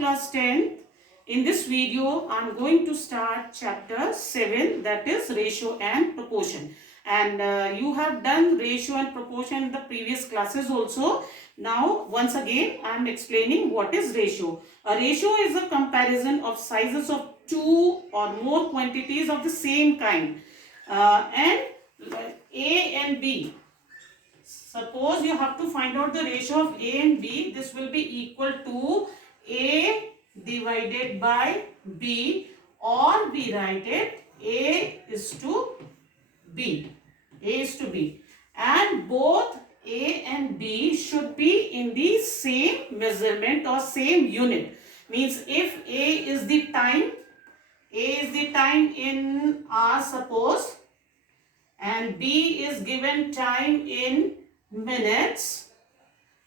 class 10th. In this video, I am going to start chapter 7, that is ratio and proportion. And you have done ratio and proportion in the previous classes also. Now, once again, I am explaining what is ratio. A ratio is a comparison of sizes of two or more quantities of the same kind. And A and B. Suppose you have to find out the ratio of A and B. This will be equal to A divided by B, or we write it A is to B. A is to B. And both A and B should be in the same measurement or same unit. Means if A is the time in hours suppose, and B is given time in minutes,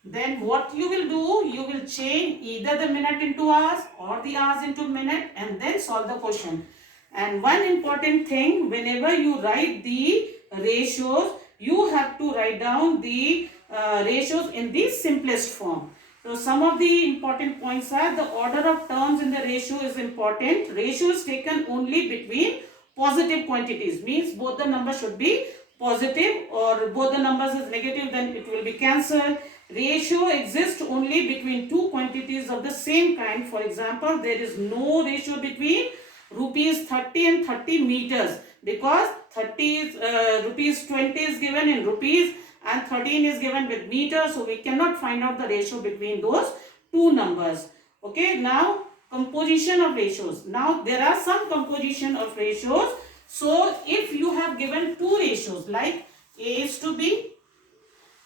then what you will do, you will change either the minute into hours or the hours into minute and then solve the question. And one important thing, whenever you write the ratios, you have to write down the ratios in the simplest form. So some of the important points are the order of terms in the ratio is important. Ratio is taken only between positive quantities, means both the numbers should be positive, or both the numbers is negative, then it will be cancelled. Ratio exists only between two quantities of the same kind. For example, there is no ratio between rupees 30 and 30 meters, because 30 is rupees 20 is given in rupees and 13 is given with meters, so we cannot find out the ratio between those two numbers. Okay, now composition of ratios. Now there are some composition of ratios. So if you have given two ratios like A is to B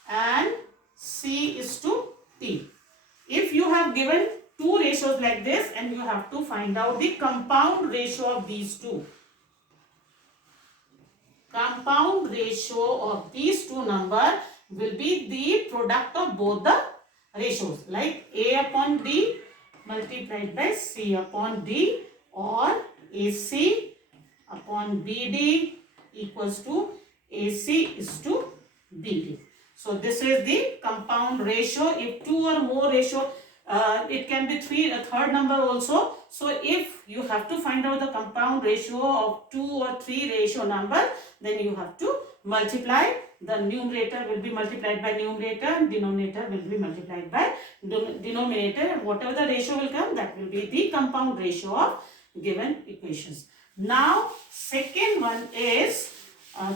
and C is to T, if you have given two ratios like this, and you have to find out the compound ratio of these two. Compound ratio of these two numbers will be the product of both the ratios, like A upon D multiplied by C upon D, or AC upon BD equals to AC is to BD. So this is the compound ratio. If two or more ratio, it can be a third number also. So if you have to find out the compound ratio of two or three ratio number, then you have to multiply. The numerator will be multiplied by numerator and denominator will be multiplied by denominator, and whatever the ratio will come, that will be the compound ratio of given equations. Now second one is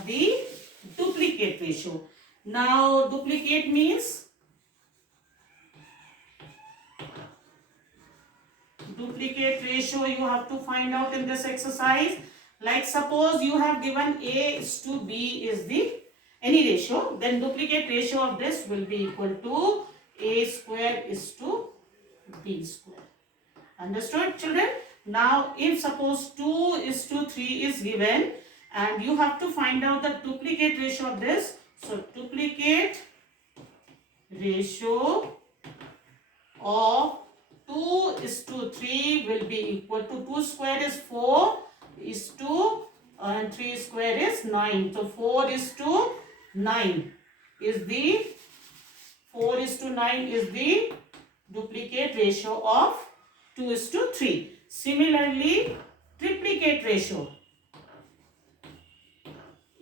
the duplicate ratio. Now duplicate means, duplicate ratio you have to find out in this exercise. Like suppose you have given A is to B is the any ratio, then duplicate ratio of this will be equal to A square is to B square. Understood, children? Now if suppose 2 is to 3 is given, and you have to find out the duplicate ratio of this. So duplicate ratio of 2 is to 3 will be equal to 2 square is 4 is to and 3 square is 9. So 4 is to 9 is the 4 is to 9 is the duplicate ratio of 2 is to 3. Similarly, triplicate ratio.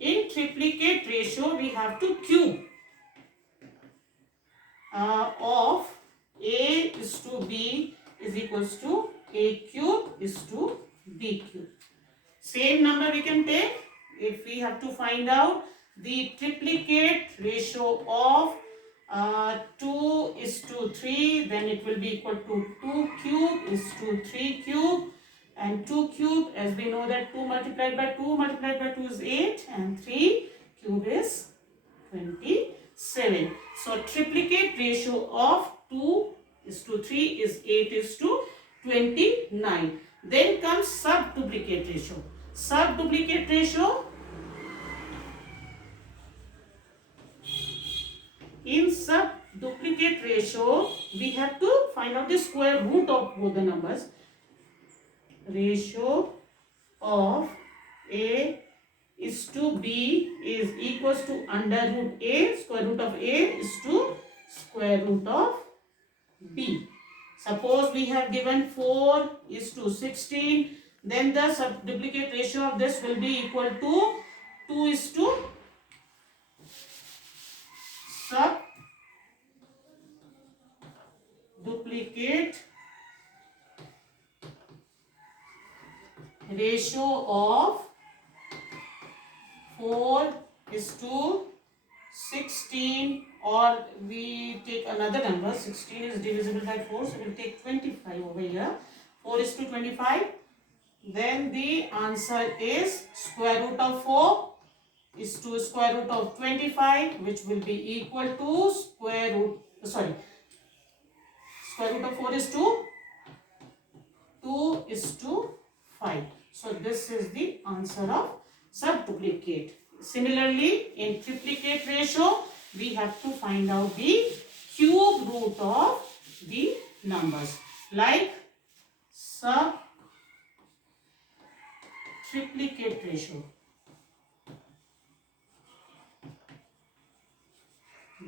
In triplicate ratio, we have to cube of A is to B is equals to A cube is to B cube. Same number we can take. If we have to find out the triplicate ratio of 2 is to 3, then it will be equal to 2 cube is to 3 cube, and 2 cube, as we know that 2 multiplied by 2 is 8, and 3 cube is 27. So triplicate ratio of 2 is to 3 is 8 is to 29. Then comes sub-duplicate ratio. Sub-duplicate ratio, in sub-duplicate ratio, we have to find out the square root of both the numbers. Ratio of A is to B is equals to under root A. Square root of A is to square root of B. Suppose we have given 4 is to 16, then the duplicate ratio of this will be equal to 2 is to sub duplicate ratio of 4 is to 16, or we take another number. 16 is divisible by 4, so we'll take 25 over here. 4 is to 25. Then the answer is square root of 4 is to square root of 25, which will be equal to square root of 4 is to 2 is to 5. So this is the answer of subduplicate. Similarly, in triplicate ratio, we have to find out the cube root of the numbers. Like subtriplicate ratio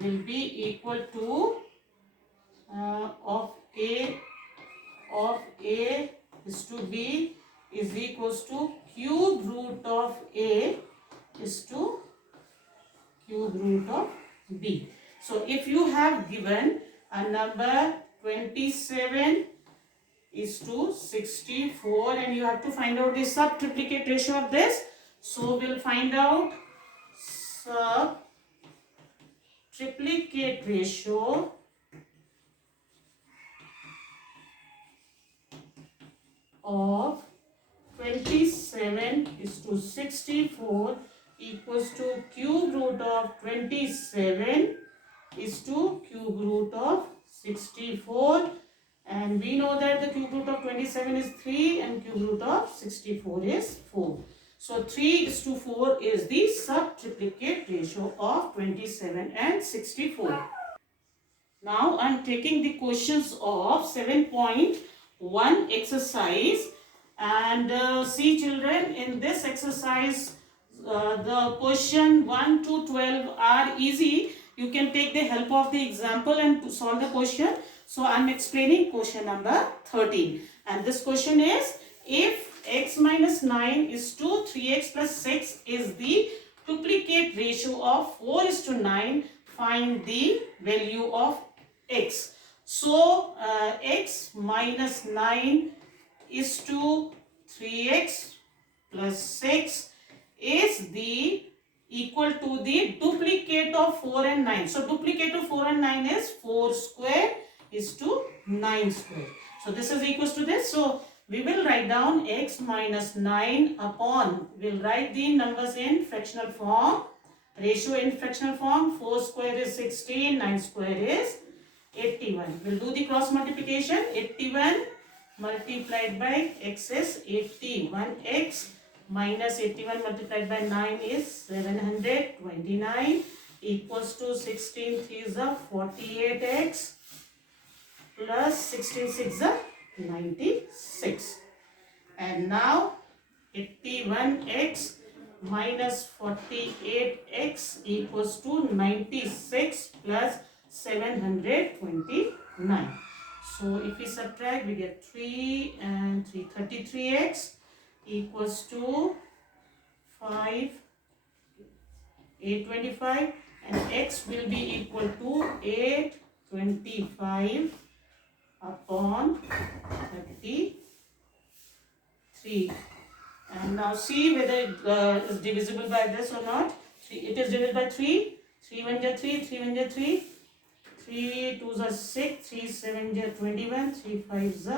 will be equal to of A is to B is equals to cube root of A is to cube root of B. So if you have given a number 27 is to 64 and you have to find out the subtriplicate ratio of this, so we'll find out subtriplicate ratio of 27 is to 64 equals to cube root of 27 is to cube root of 64, and we know that the cube root of 27 is 3 and cube root of 64 is 4. So 3 is to 4 is the subtriplicate ratio of 27 and 64. Now I am taking the questions of 7.1 exercise, and see children, in this exercise the question 1 to 12 are easy. You can take the help of the example and solve the question. So I am explaining question number 13, and this question is, if x minus 9 is to 3x plus 6 is the duplicate ratio of 4 is to 9, find the value of x. So x minus 9 is to 3x plus 6 is the equal to the duplicate of 4 and 9. So duplicate of 4 and 9 is 4 square is to 9 square. So this is equals to this. So we will write down x minus 9 upon, we'll write the numbers in fractional form, ratio in fractional form. 4 square is 16, 9 square is 81. We'll do the cross multiplication. 81 multiplied by x is 81x minus 81 multiplied by 9 is 729 equals to 16 3 is a 48x plus 16 6 is a 96. And now 81x minus 48x equals to 96 plus 729. So if we subtract, we get 3 and 3, 33x equals to 5, 825, and x will be equal to 825 upon 33. And now see whether it is divisible by this or not. It is divided by 3. 3 1 is 3, 3 1 is 3. 3 2 is 6, 3 7 is 21, 3 5 is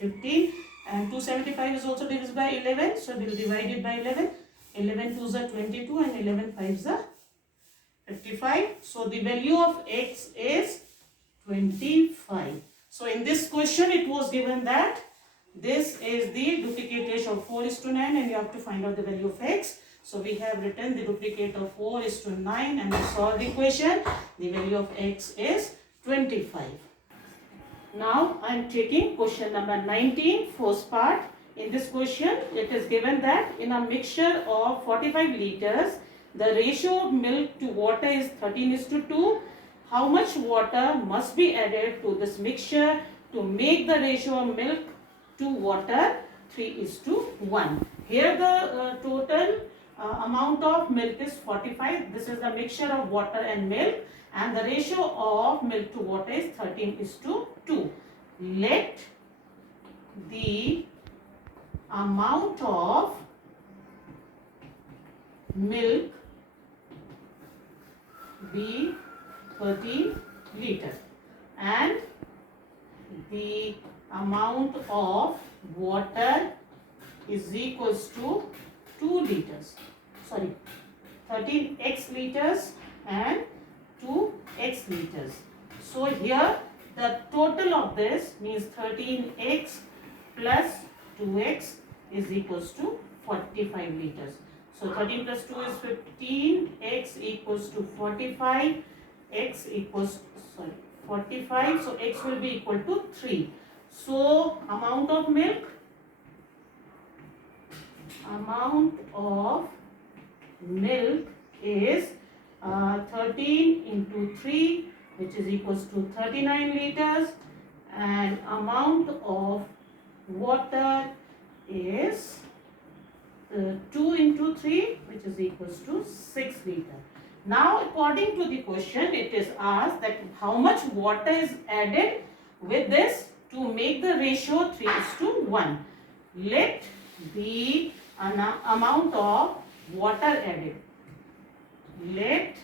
15, and 275 is also divisible by 11, so we will divide it by 11. 11 2 is 22 and 11 5 is 55. So the value of x is 25. So in this question it was given that this is the duplicate ratio of 4 is to 9 and you have to find out the value of x. So we have written the duplicate of 4 is to 9 and we solve the equation. The value of x is 25. Now I am taking question number 19, first part. In this question it is given that in a mixture of 45 liters, the ratio of milk to water is 13 is to 2. How much water must be added to this mixture to make the ratio of milk to water 3:1. Here the total amount of milk is 45. This is the mixture of water and milk, and the ratio of milk to water is 13:2. Let the amount of milk be 13 liters and the amount of water is equals to 2 liters. Sorry, 13x liters and 2x liters. So here the total of this means 13x plus 2x is equals to 45 liters. So 13 plus 2 is 15, x equals to 45, x equals, 45, so x will be equal to 3. So amount of milk is 13 into 3, which is equals to 39 liters, and amount of water is 2 into 3, which is equals to 6 liters. Now according to the question, it is asked that how much water is added with this to make the ratio 3:1. Let the amount of water added. Let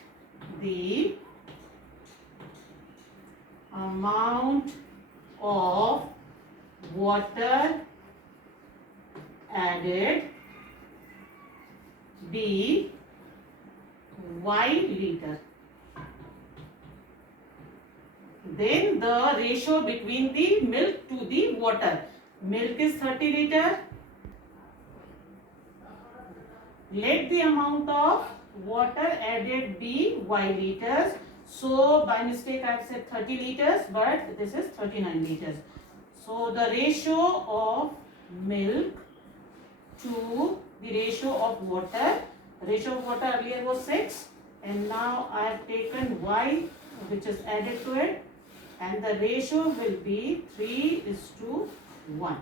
the amount of water added be y liter. Then the ratio between the milk to the water. Milk is 30 liters. Let the amount of water added be y liters. So by mistake I have said 30 liters, but this is 39 liters. So the ratio of milk to the ratio of water. Ratio of water earlier was 6, and now I have taken y, which is added to it, and the ratio will be 3:1.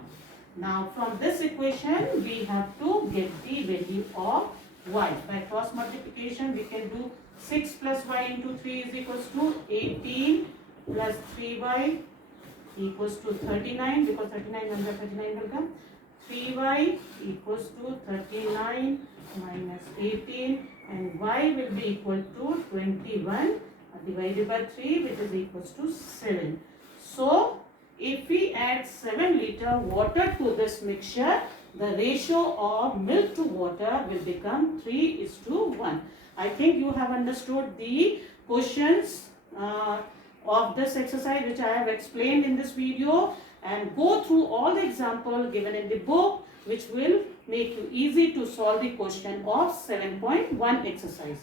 Now from this equation we have to get the value of y. By cross multiplication we can do 6 plus y into 3 is equals to 18 plus 3y equals to 39, because 39 under 39 will come. 3y equals to 39 minus 18, and y will be equal to 21 divided by 3, which is equals to 7. So if we add 7 liter water to this mixture, the ratio of milk to water will become 3:1. I think you have understood the questions of this exercise which I have explained in this video, and go through all the examples given in the book, which will make you easy to solve the question of 7.1 exercise.